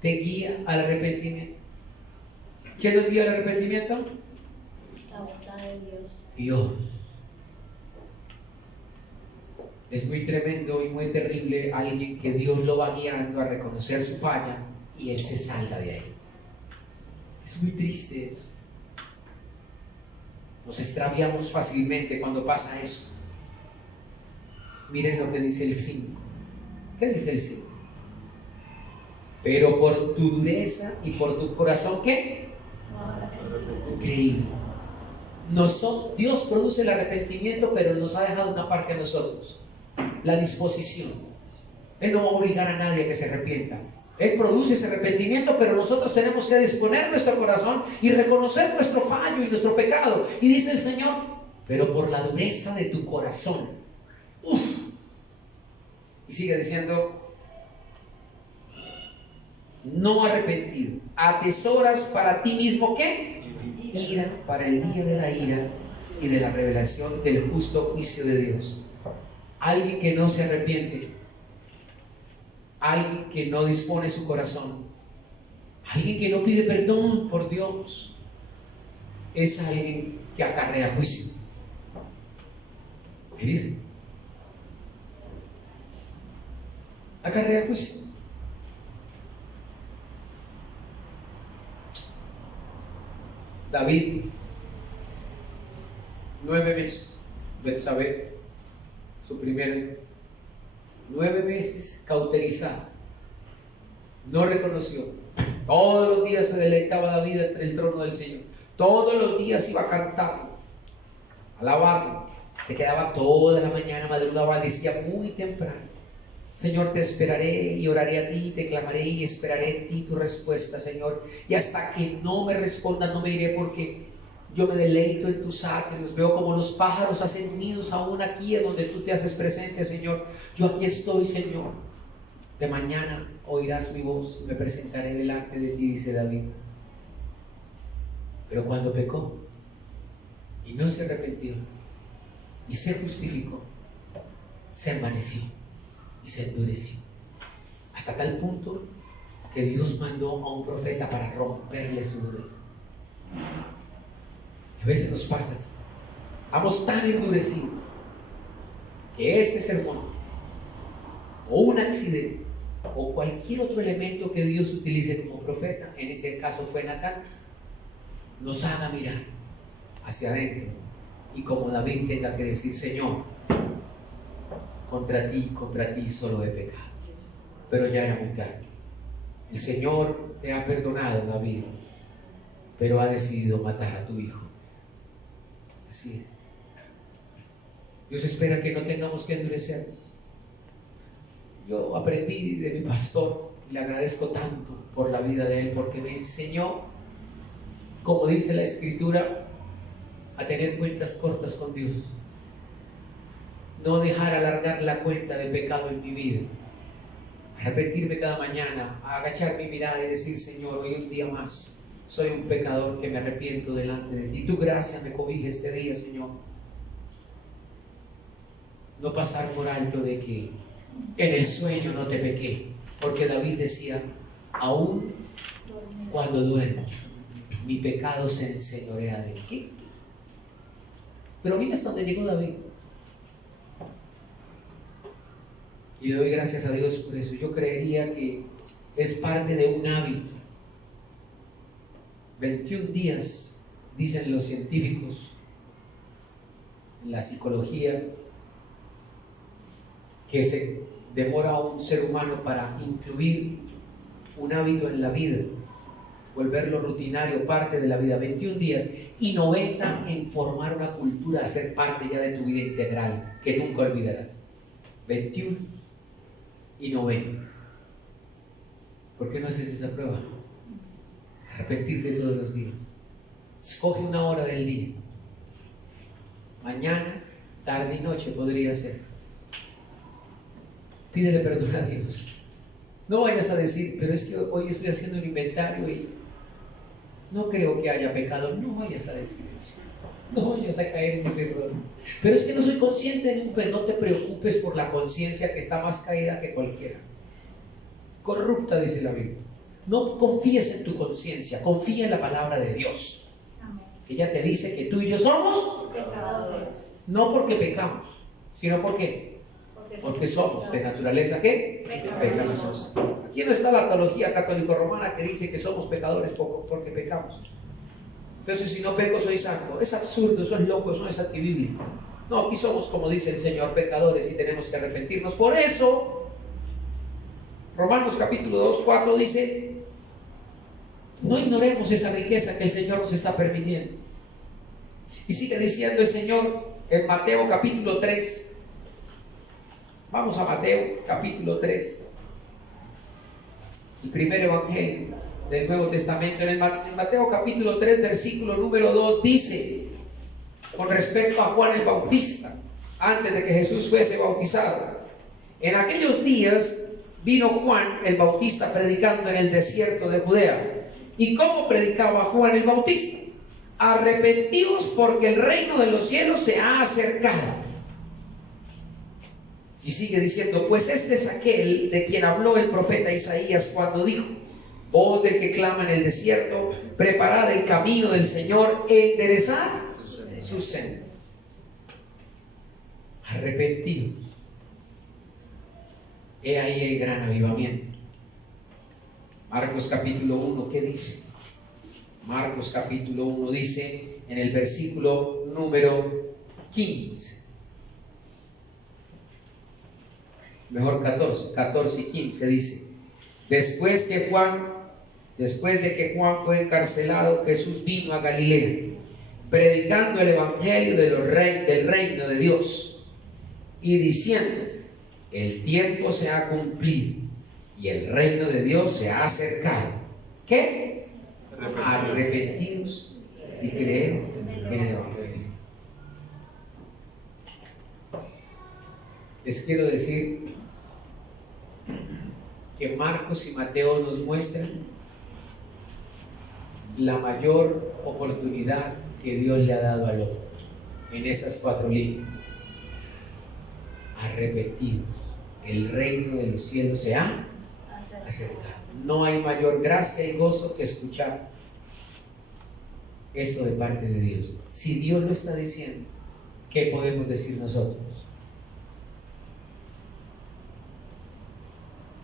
te guía al arrepentimiento. ¿Quién nos guía al arrepentimiento? La bondad de Dios. Dios. Es muy tremendo y muy terrible alguien que Dios lo va guiando a reconocer su falla y él se salga de ahí. Es muy triste eso. Nos extraviamos fácilmente cuando pasa eso. Miren lo que dice el 5. ¿Qué dice el 5? Pero por tu dureza y por tu corazón, ¿qué? Increíble. Dios produce el arrepentimiento, pero nos ha dejado una parte a nosotros: la disposición. Él no va a obligar a nadie a que se arrepienta. Él produce ese arrepentimiento, pero nosotros tenemos que disponer nuestro corazón y reconocer nuestro fallo y nuestro pecado. Y dice el Señor: pero por la dureza de tu corazón. Y sigue diciendo: no arrepentido, atesoras para ti mismo, ¿qué? Ira, para el día de la ira y de la revelación del justo juicio de Dios. Alguien que no se arrepiente, alguien que no dispone su corazón, alguien que no pide perdón por Dios, es alguien que acarrea juicio. ¿Qué dice? Acarrea juicio. David, 9 meses, Betsabé, su primer 9 meses cauterizada, no reconoció. Todos los días se deleitaba David entre el trono del Señor. Todos los días iba a cantar, alabarlo. Se quedaba toda la mañana, madrugaba, decía muy temprano: Señor, te esperaré y oraré a ti, te clamaré y esperaré en ti tu respuesta, Señor. Y hasta que no me respondan, no me iré, porque yo me deleito en tus atrios. Veo como los pájaros hacen nidos aún aquí, en donde tú te haces presente, Señor. Yo aquí estoy, Señor. De mañana oirás mi voz, me presentaré delante de ti, dice David. Pero cuando pecó y no se arrepintió y se justificó, se envaneció y se endureció, hasta tal punto que Dios mandó a un profeta para romperle su dureza. A veces nos pasa así. Estamos tan endurecidos que este sermón, o un accidente, o cualquier otro elemento que Dios utilice como profeta, en ese caso fue Natán, nos haga mirar hacia adentro y como David tenga que decir: Señor, contra ti solo he pecado. Pero ya era muy tarde. El Señor te ha perdonado, David, pero ha decidido matar a tu hijo. Así es. Dios espera que no tengamos que endurecer. Yo aprendí de mi pastor y le agradezco tanto por la vida de él, porque me enseñó, como dice la Escritura, a tener cuentas cortas con Dios. No dejar alargar la cuenta de pecado en mi vida. Arrepentirme cada mañana, a agachar mi mirada y decir: Señor, hoy un día más soy un pecador que me arrepiento delante de ti. Tu gracia me cobija este día, Señor. no pasar por alto de que en el sueño no te pequé, porque David decía, aún cuando duermo, mi pecado se enseñorea de mí. Pero mira hasta dónde llegó David. Y doy gracias a Dios por eso. Yo creería que es parte de un hábito. 21 días, dicen los científicos, en la psicología, que se demora un ser humano para incluir un hábito en la vida, volverlo rutinario, parte de la vida. 21 días y 90 en formar una cultura, hacer parte ya de tu vida integral, que nunca olvidarás. 21 y 90. ¿Por qué no haces esa prueba? Arrepentirte todos los días. Escoge una hora del día. Mañana, tarde y noche podría ser. Pídele perdón a Dios. No vayas a decir, pero es que hoy estoy haciendo un inventario y no creo que haya pecado. No vayas a decir eso. No vayas a caer en ese error. Pero es que no soy consciente de ningún. No te preocupes por la conciencia que está más caída que cualquiera. Corrupta, dice la Biblia. No confíes en tu conciencia, confía en la palabra de Dios. Ella te dice que tú y yo somos pecadores. No porque pecamos, sino porque somos de naturaleza ¿qué? Pecaminosa. Aquí no está la teología católico-romana que dice que somos pecadores porque pecamos. Entonces, si no peco, soy santo. Es absurdo, eso es loco, eso no es antibíblico. No, aquí somos, como dice el Señor, pecadores y tenemos que arrepentirnos. Por eso, Romanos capítulo 2, 4 dice: no ignoremos esa riqueza que el Señor nos está permitiendo. Y sigue diciendo el Señor en Mateo capítulo 3. Vamos a Mateo capítulo 3, el primer evangelio del Nuevo Testamento. En Mateo capítulo 3, versículo número 2 dice, con respecto a Juan el Bautista, antes de que Jesús fuese bautizado: en aquellos días vino Juan el Bautista predicando en el desierto de Judea. ¿Y cómo predicaba Juan el Bautista? Arrepentíos porque el reino de los cielos se ha acercado. Y sigue diciendo, pues este es aquel de quien habló el profeta Isaías cuando dijo: voz del que clama en el desierto, preparad el camino del Señor, enderezad sus sendas. Arrepentidos. He ahí el gran avivamiento. Marcos capítulo 1, ¿qué dice? Marcos capítulo 1 dice en el versículo número 15. Mejor 14 y 15 dice: después de que Juan fue encarcelado, Jesús vino a Galilea, predicando el evangelio del reino de Dios y diciendo: el tiempo se ha cumplido y el reino de Dios se ha acercado. ¿Qué? Arrepentidos y creer en el evangelio. Les quiero decir que Marcos y Mateo nos muestran la mayor oportunidad que Dios le ha dado al hombre en esas 4 líneas. Arrepentidos, el reino de los cielos se ha acercado. No hay mayor gracia y gozo que escuchar esto de parte de Dios. Si Dios lo está diciendo, ¿qué podemos decir nosotros?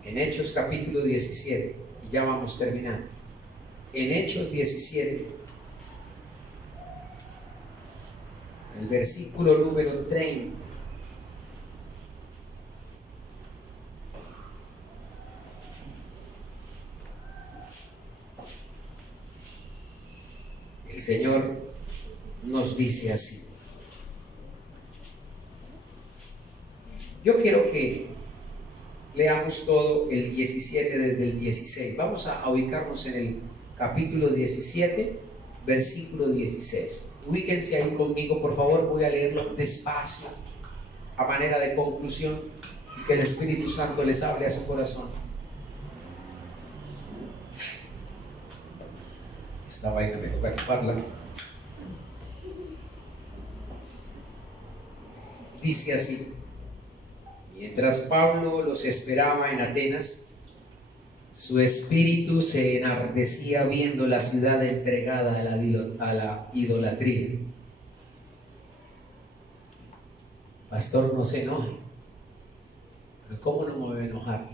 En Hechos capítulo 17, y ya vamos terminando. En Hechos 17, el versículo número 30. El Señor nos dice así. Yo quiero que leamos todo el 17 desde el 16. Vamos a ubicarnos en el capítulo 17, versículo 16. Ubíquense ahí conmigo, por favor. Voy a leerlo despacio, a manera de conclusión, y que el Espíritu Santo les hable a su corazón. Esta vaina me toca equiparla. Dice así: Mientras Pablo los esperaba en Atenas, su espíritu se enardecía viendo la ciudad entregada a la idolatría. Pastor, no se enoje. Pero ¿cómo no me voy a enojar?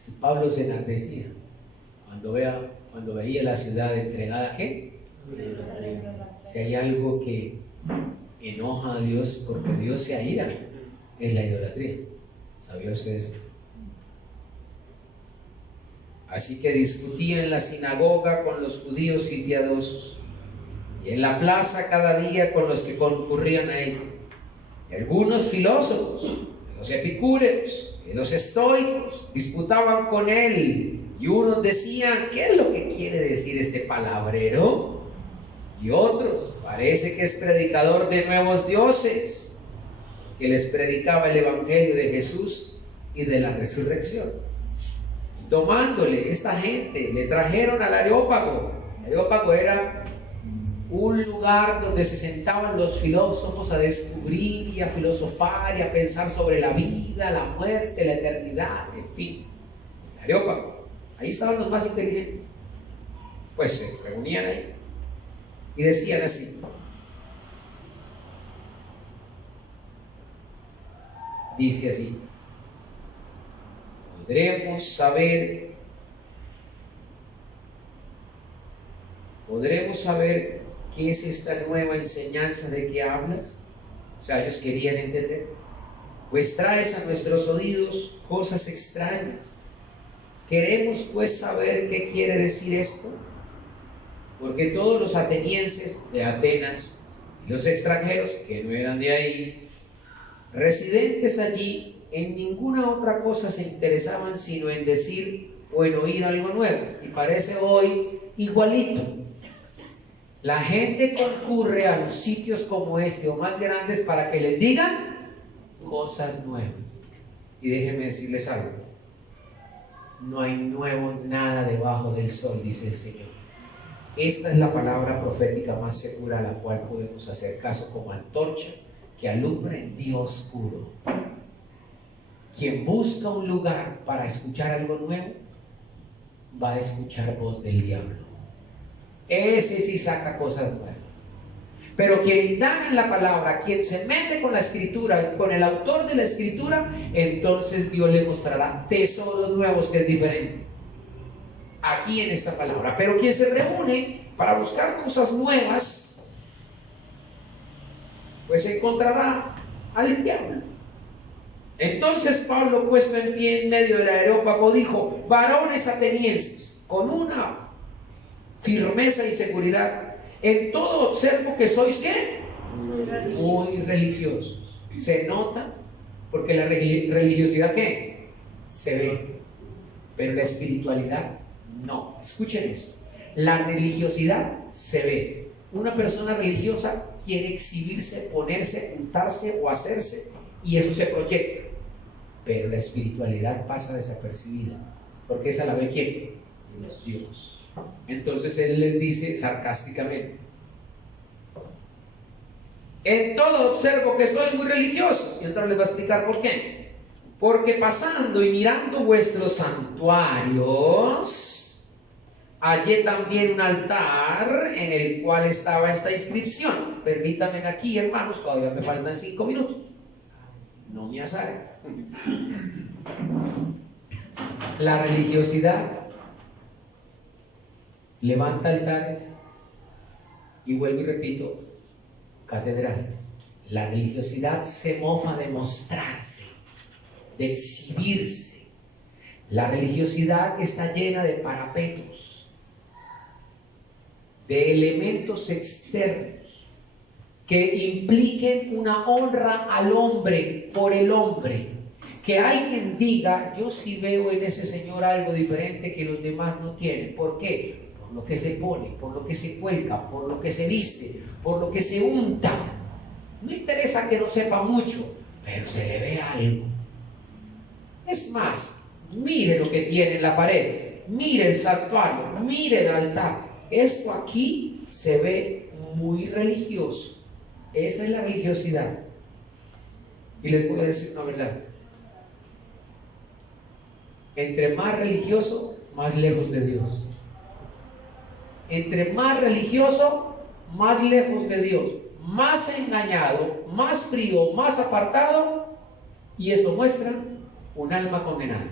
Si Pablo se enardecía cuando veía la ciudad entregada, ¿a qué? Si hay algo que enoja a Dios porque Dios se aira, es la idolatría. ¿Sabía usted eso? Así que discutía en la sinagoga con los judíos y piadosos, y en la plaza cada día con los que concurrían a él. Y algunos filósofos, los epicúreos y los estoicos, disputaban con él, y unos decían: ¿qué es lo que quiere decir este palabrero? Y otros: parece que es predicador de nuevos dioses, que les predicaba el evangelio de Jesús y de la resurrección. Y tomándole esta gente, le trajeron al Areópago. El Areópago era un lugar donde se sentaban los filósofos a descubrir y a filosofar y a pensar sobre la vida, la muerte, la eternidad, en fin. El Areópago. Ahí estaban los más inteligentes. Pues se reunían ahí y decían así: dice así, podremos saber qué es esta nueva enseñanza de que hablas. O sea, ellos querían entender. Pues traes a nuestros oídos cosas extrañas. Queremos pues saber qué quiere decir esto, porque todos los atenienses de Atenas y los extranjeros que no eran de ahí, residentes allí, en ninguna otra cosa se interesaban sino en decir o en oír algo nuevo. Y parece hoy igualito. La gente concurre a los sitios como este o más grandes para que les digan cosas nuevas. Y déjenme decirles algo: no hay nuevo nada debajo del sol, dice el Señor. Esta es la palabra profética más segura a la cual podemos hacer caso como antorcha que alumbra en día oscuro. Quien busca un lugar para escuchar algo nuevo va a escuchar voz del diablo. Ese sí saca cosas nuevas. Pero quien indaga en la palabra, quien se mete con la escritura, con el autor de la escritura, entonces Dios le mostrará tesoros nuevos, que es diferente aquí en esta palabra. Pero quien se reúne para buscar cosas nuevas, pues encontrará al diablo. Entonces Pablo, puesto en pie en medio del Areópago, dijo: varones atenienses, con una firmeza y seguridad, en todo observo que sois ¿qué? Muy religiosos. Se nota, porque la religiosidad ¿qué? Se ve, pero la espiritualidad no. Escuchen esto: la religiosidad se ve. Una persona religiosa quiere exhibirse, ponerse, juntarse o hacerse, y eso se proyecta, pero la espiritualidad pasa desapercibida, porque esa la ve ¿quién? Dios. Entonces él les dice sarcásticamente: en todo observo que sois muy religiosos. Y entonces les va a explicar por qué. Porque pasando y mirando vuestros santuarios, hallé también un altar en el cual estaba esta inscripción. Permítanme aquí, hermanos, todavía me faltan 5 minutos. No me azaren. La religiosidad levanta altares y, vuelvo y repito, catedrales. La religiosidad se mofa de mostrarse, de exhibirse. La religiosidad está llena de parapetos, de elementos externos que impliquen una honra al hombre por el hombre. Que alguien diga: yo sí veo en ese señor algo diferente que los demás no tienen. ¿Por qué? Por lo que se pone, por lo que se cuelga, por lo que se viste, por lo que se unta. No interesa que no sepa mucho, pero se le ve algo. Es más, mire lo que tiene en la pared, mire el santuario, mire el altar. Esto aquí se ve muy religioso. Esa es la religiosidad. Y les voy a decir una verdad. Entre más religioso, más lejos de Dios. Entre más religioso, más lejos de Dios. Más engañado, más frío, más apartado. Y eso muestra un alma condenada.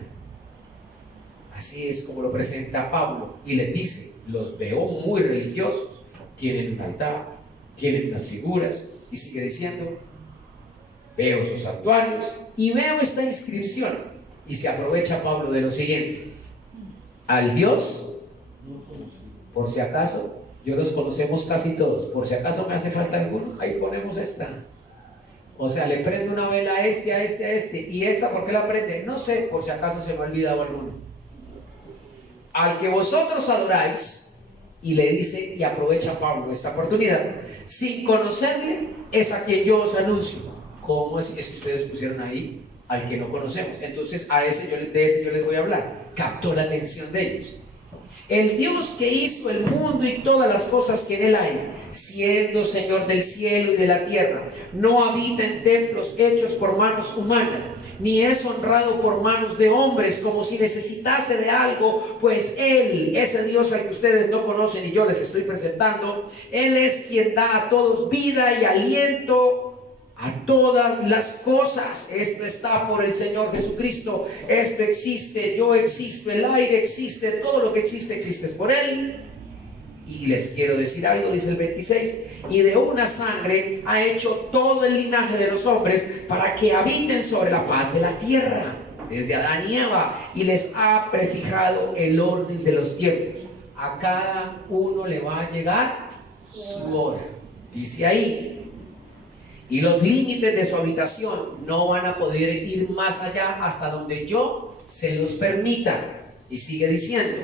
Así es como lo presenta Pablo. Y les dice, los veo muy religiosos. Tienen un altar, tienen unas figuras. Y sigue diciendo, veo sus santuarios y veo esta inscripción. Y se aprovecha Pablo de lo siguiente: al Dios, por si acaso, yo los conocemos casi todos, por si acaso me hace falta alguno, ahí ponemos esta. O sea, le prendo una vela a este, a este, a este. ¿Y esta por qué la prende? No sé, por si acaso se me ha olvidado alguno. Al que vosotros adoráis, y le dice, y aprovecha Pablo esta oportunidad, sin conocerle, es a quien yo os anuncio. ¿Cómo es que ustedes pusieron ahí al que no conocemos? Entonces de ese yo les voy a hablar. Captó la atención de ellos. El Dios que hizo el mundo y todas las cosas que en él hay, siendo Señor del cielo y de la tierra, no habita en templos hechos por manos humanas, ni es honrado por manos de hombres como si necesitase de algo, pues Él, ese Dios al que ustedes no conocen y yo les estoy presentando, Él es quien da a todos vida y aliento a todas las cosas. Esto está por el Señor Jesucristo. Esto existe, yo existo, el aire existe, todo lo que existe, existe por Él. Y les quiero decir algo, dice el 26, y de una sangre ha hecho todo el linaje de los hombres para que habiten sobre la faz de la tierra, desde Adán y Eva, y les ha prefijado el orden de los tiempos. A cada uno le va a llegar su hora, dice ahí. Y los límites de su habitación no van a poder ir más allá hasta donde yo se los permita. Y sigue diciendo,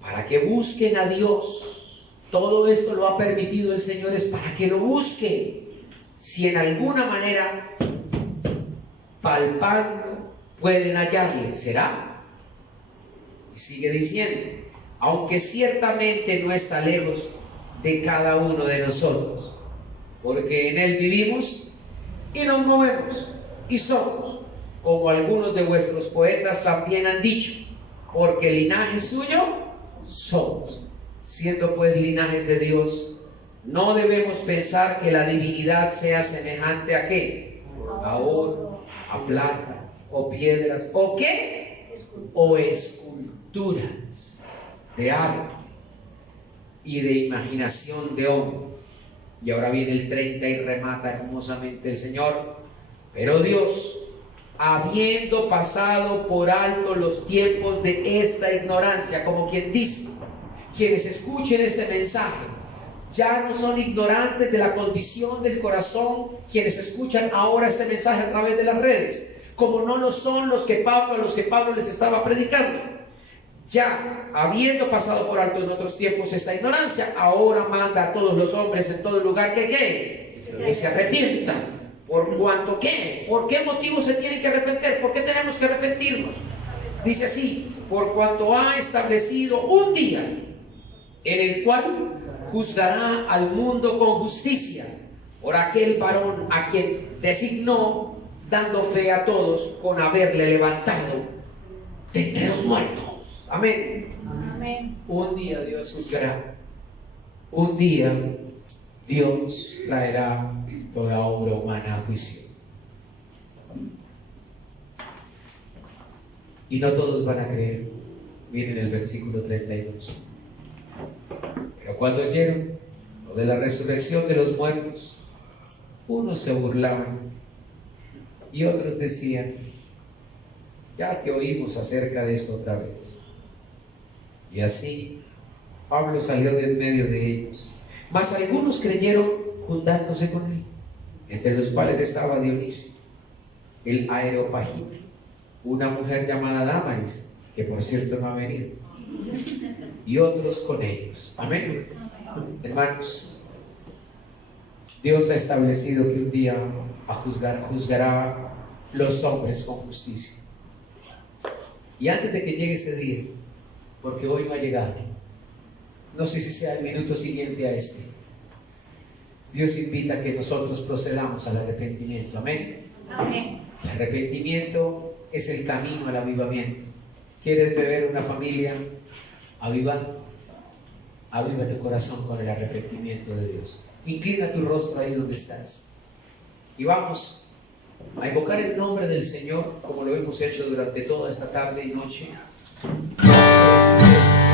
para que busquen a Dios. Todo esto lo ha permitido el Señor, es para que lo busquen. Si en alguna manera, palpando, pueden hallarle, ¿será? Y sigue diciendo, aunque ciertamente no está lejos de cada uno de nosotros, porque en Él vivimos y nos movemos y somos, como algunos de vuestros poetas también han dicho, porque linaje suyo somos. Siendo pues linajes de Dios, no debemos pensar que la divinidad sea semejante a ¿qué? A oro, a plata, o piedras, o ¿qué? O esculturas de arte y de imaginación de hombres. Y ahora viene el 30 y remata hermosamente el Señor. Pero Dios, habiendo pasado por alto los tiempos de esta ignorancia, como quien dice, quienes escuchen este mensaje ya no son ignorantes de la condición del corazón, quienes escuchan ahora este mensaje a través de las redes, como no lo son a los que Pablo les estaba predicando. Ya habiendo pasado por alto en otros tiempos esta ignorancia, ahora manda a todos los hombres en todo lugar que se arrepientan. ¿Por cuanto qué? ¿Por qué motivo se tienen que arrepentir? ¿Por qué tenemos que arrepentirnos? Dice así, por cuanto ha establecido un día en el cual juzgará al mundo con justicia por aquel varón a quien designó, dando fe a todos con haberle levantado de entre los muertos. Amén. Amén. Un día Dios juzgará. Un día Dios traerá toda obra humana a juicio. Y no todos van a creer. Miren el versículo 32. Pero cuando oyeron lo de la resurrección de los muertos, unos se burlaban y otros decían, ya te oímos acerca de esto otra vez. Y así Pablo salió de en medio de ellos. Mas algunos creyeron juntándose con él, entre los cuales estaba Dionisio, el Areopagita, una mujer llamada Dámaris, que por cierto no ha venido, y otros con ellos. Amén. Hermanos, Dios ha establecido que un día juzgará los hombres con justicia. Y antes de que llegue ese día, porque hoy no ha llegado, no sé si sea el minuto siguiente a este, Dios invita a que nosotros procedamos al arrepentimiento. Amén. Amén. El arrepentimiento es el camino al avivamiento. ¿Quieres beber una familia? Aviva tu corazón con el arrepentimiento de Dios. Inclina tu rostro ahí donde estás. Y vamos a invocar el nombre del Señor como lo hemos hecho durante toda esta tarde y noche. Vamos a decirle: